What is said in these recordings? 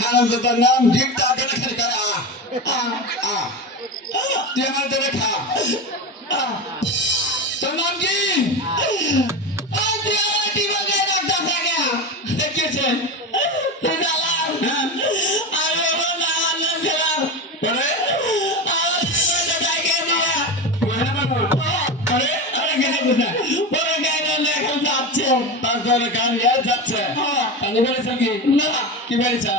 হারামজাদার নাম জিপটা আগে খালি করে তুই আমার ধরে খা তোর নাম কি দেখেছে কি বেড়েছে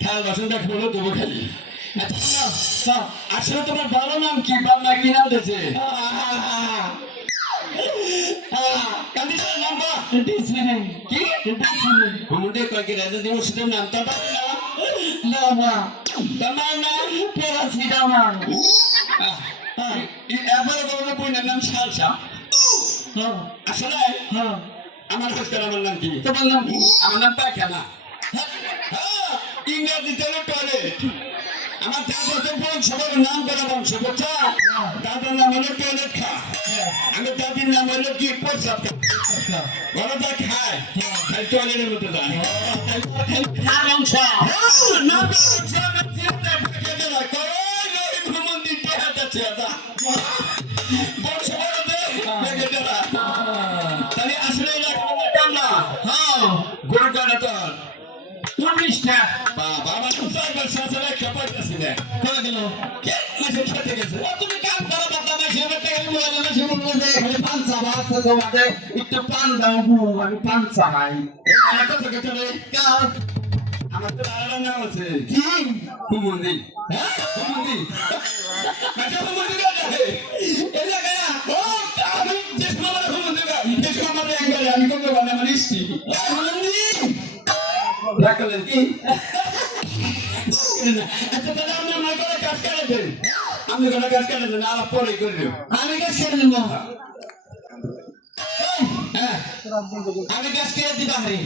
খেয়াল বাসনটা খোলো দেবো খালি আসলে তোমার বড় নাম কি বাবা কি নাম দিয়েছে নাম শালসা আসলে আমার আমার নাম কি তোমার নাম কি আমার নাম পায়খানা ইংরেজিতে টয়লেট আমার দাদাদের বংশের নাম করা বংশ বুঝছো দাদার নাম হলো টয়লেট খা আমি দাদির নাম হলো কি প্রস্রাব ওরা যা খায় খালি টয়লেটের মধ্যে যায় ভ্রমণ দিতে হাতে বংশ তাহলে আসলে না গরু কাটা তোর 19টা বাবা আমার সাইবার সাসরে খেপাইতেছি না কই গেল কে মাঝে খেতে গেছে তুমি কাম করো বাবা মাঝে বেটা গেল বলে না শুনুন বলে খালি পান চাবা আছে তোমাতে একটু পান দাও গো আমি পান চাই এটা কত কত রে কাও আমার তো আলাদা নাম আছে কি কুমুন্দি হ্যাঁ কুমুন্দি মাঝে কুমুন্দি গাছে এই জায়গা ও আমি যে সময় কুমুন্দি গাছে যে সময় অ্যাঙ্গেল আমি কোন বলে মানিসি কুমুন্দি রাখলেন কি আচ্ছা তাহলে আপনি আমার করে কাজ করে দেন আপনি করে কাজ করে দেন আলাপ পরে করলেন আমি কাজ করে দেব হ্যাঁ আমি কাজ করে দিবা হারি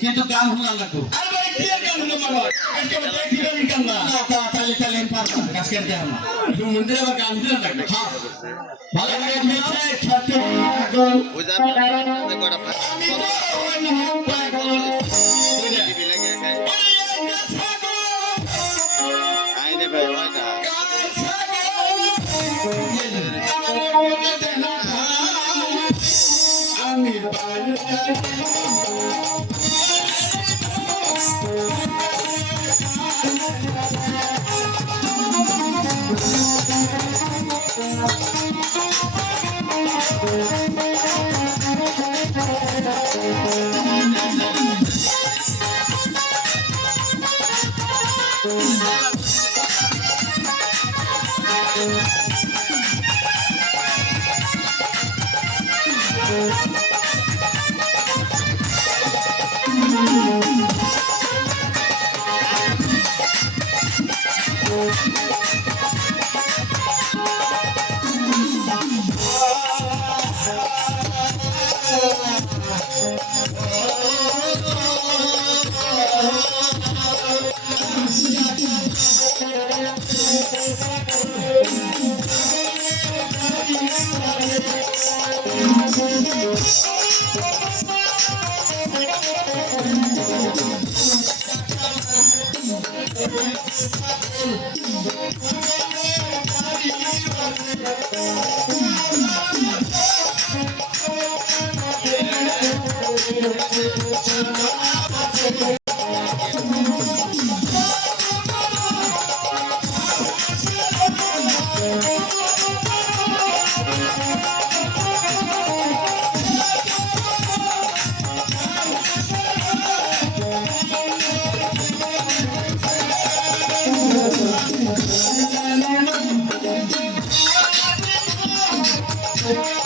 কিন্তু কাম হলো না তো আরে ভাই কি কাম হলো মাগো আজকে বলে কি করি কাম না তাহলে তাহলে পারবা কাজ করে দেব না তুমি মন্দিরে আবার কাম দিতে থাকবে হ্যাঁ ভালো করে মিছে ছাত্র এখন ওই যা করা আমি তো ওই না পাগল Thank you.